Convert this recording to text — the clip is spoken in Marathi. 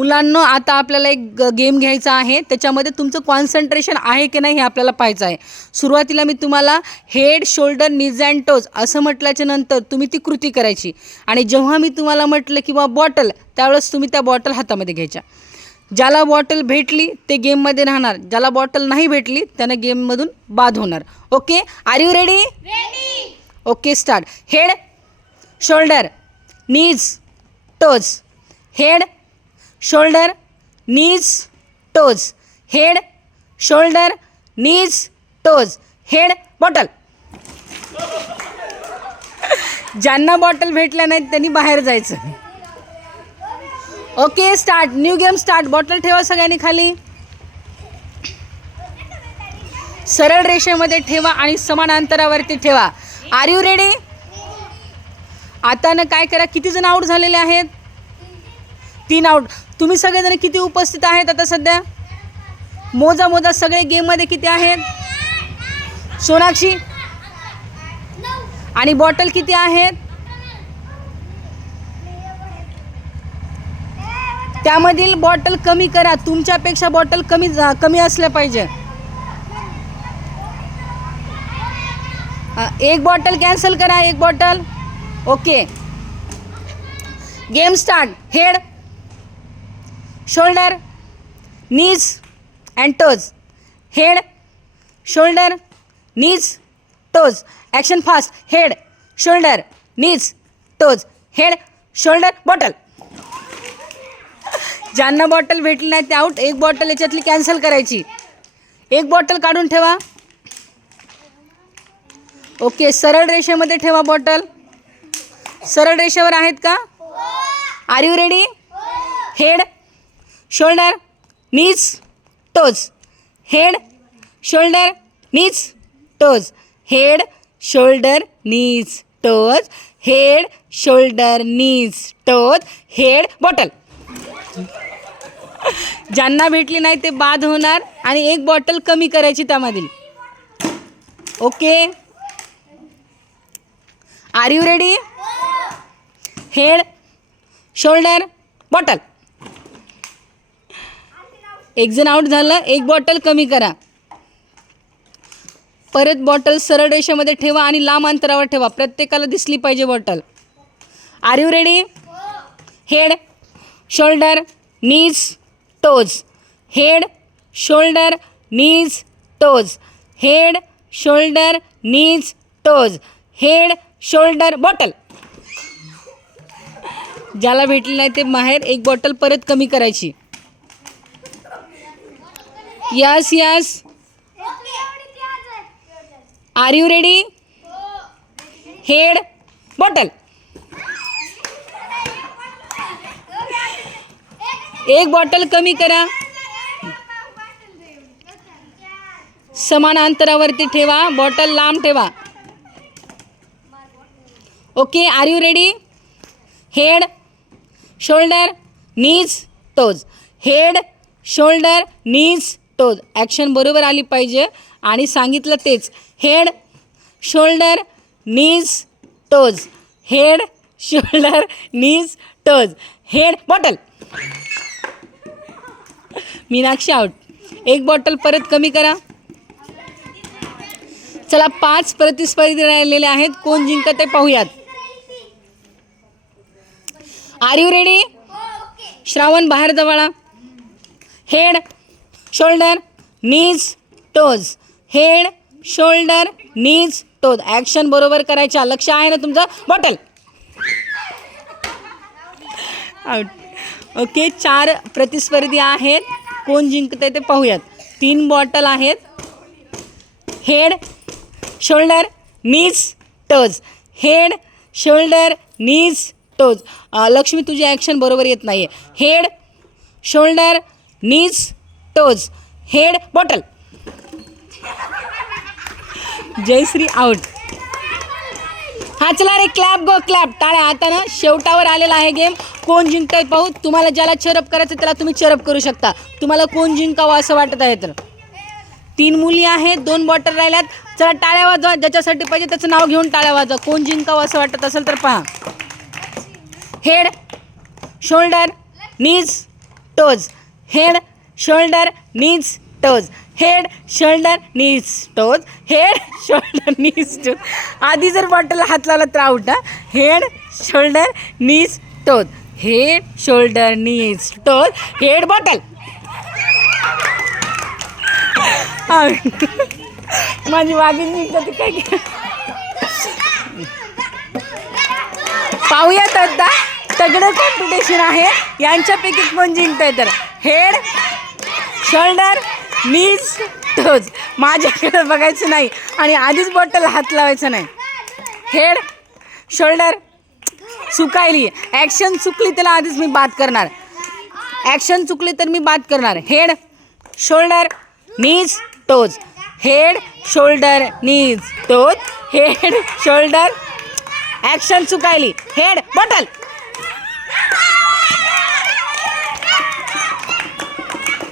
मुलांनो, आता आपल्याला एक गेम घ्यायचा आहे. त्याच्यामध्ये तुमचं कॉन्सन्ट्रेशन आहे की नाही हे आपल्याला पाहायचं आहे. सुरुवातीला मी तुम्हाला head, shoulder, knees and toes असं म्हटल्याच्या नंतर तुम्ही ती कृती करायची. आणि जेव्हा मी तुम्हाला म्हटलं की बा बॉटल, त्यावेळेस तुम्ही त्या बॉटल हातामध्ये घ्यायच्या. ज्याला बॉटल भेटली ते गेममध्ये राहणार, ज्याला बॉटल नाही भेटली त्यानं गेममधून बाद होणार. Okay, are you ready? Okay, start. Head, shoulder, knees, toes. Head, shoulder, knees, toes. Head, shoulder, knees, toes. Head, bottle. ज्यांना बॉटल भेटल्या नाहीत त्यांनी बाहेर जायचं. Okay, start. New game start. Bottle ठेवा सगळ्यांनी खाली. सरळ रेषेमध्ये ठेवा आणि समान अंतरावरती ठेवा. Are you ready? आता ना काय करा, किती जण आऊट झालेले आहेत? 3 आऊट. तुम्ही सगळेजण किती उपस्थित आहेत आता सध्या? मोजा सगळे गेममध्ये किती आहेत? सोनाक्षी, आणि बॉटल किती आहेत? त्यामधील बॉटल कमी करा. तुमच्यापेक्षा बॉटल कमी असल्या पाहिजे. एक बॉटल कॅन्सल करा, एक bottle. Okay, game start. Head, shoulder, knees and toes. Head, shoulder, knees, toes. Action fast. Head, shoulder, knees, toes. Head, shoulder, bottle. ज्यांना बॉटल भेटली नाही ते आऊट. एक बॉटल याच्यातली कॅन्सल करायची. एक बॉटल काढून ठेवा. ओके, सरळ रेषेमध्ये ठेवा बॉटल. सरळ रेषेवर आहेत का? Are you ready? Head, shoulder, knees, toes. Head, shoulder, knees, toes. Head, shoulder, knees, toes. Head, shoulder, knees, toes. Head, bottle. ज्यांना भेटली नाही ते बाद होणार आणि एक बॉटल कमी करायची त्यामधील. Okay, are you ready? Head, shoulder, bottle. एक जण आऊट झालं, एक बॉटल कमी करा. परत बॉटल सरळ रेषेमध्ये ठेवा आणि लांब अंतरावर ठेवा. प्रत्येकाला दिसली पाहिजे bottle. Are you ready? Head, shoulder, knees, toes. Head, shoulder, knees, toes. Head, shoulder, knees, toes. Head, shoulder, bottle. ज्याला भेटली नाही ते बाहेर. एक बॉटल परत कमी करायची. Yes yes, are you ready? Head, bottle. एक बॉटल कमी करा. समान अंतरावरती ठेवा. बॉटल लांब ठेवा. Okay, are you ready? Head, shoulder, knees, toes. Head, shoulder, knees, toes. Action बरोबर आली पाहिजे आणि सांगितलं तेच. Head, shoulder, knees, toes. Head, shoulder, knees, toes. Head, bottle. Meenakshi out. एक बॉटल परत कमी करा. चला, 5 प्रतिस्पर्धी राहिलेले आहेत. कोण जिंकत ते पाहूयात. R you ready? श्रावण बाहेर जवळ. Head, shoulder, knees, toes. Head, shoulder, knees, toes. Action बरोबर करायच्या. लक्ष आहे ना तुमचं? बॉटल. आउट. ओके, 4 प्रतिस्पर्धी आहेत. कोण जिंकत आहे ते पाहूयात. 3 बॉटल आहेत. Head, shoulder, knees, toes. Head, shoulder, knees, toes. Lakshmi, तुझी ॲक्शन बरोबर येत नाही आहे. Head, shoulder, knees, toes. Head, bottle. Jayashree out. हा, चला रे, क्लॅप गो क्लॅप. टाळ्या. आता ना शेवटावर आलेला आहे गेम. कोण जिंकताय पाहू. तुम्हाला ज्याला चरप करायचं त्याला तुम्ही चरप करू शकता. तुम्हाला कोण जिंकावं असं वाटत आहे तर. 3 मुली आहेत, 2 बॉटल राहिल्यात. चला, टाळ्या वाजवा. ज्याच्यासाठी पाहिजे त्याचं नाव घेऊन टाळ्या वाजवा. कोण जिंकावं असं वाटत असेल तर पहा. Head, shoulder, knees, toes. Head shoulder knees toes. Head shoulder knees toes. Head shoulder knees toes. आधी जर बॉटलला हात लावला तर आउट हा. Head shoulder knees toes. Head shoulder knees toes. Head bottle. माझी वाघीण जिंकत काय की. पाहूयात आता तगडं कॉम्पिटिशन आहे. यांच्यापैकी कोण जिंकतंय तर. Head shoulder knees toes. माझ्याकडे बघायचं नाही आणि आधीच बॉटल हात लावायचा नाही. Head shoulder चुकायली. ॲक्शन चुकली त्याला आधीच मी बाद करणार. ॲक्शन चुकली तर मी बाद करणार. Head shoulder knees toes. Head shoulder knees toes. Head shoulder action चुकायली. Head bottle.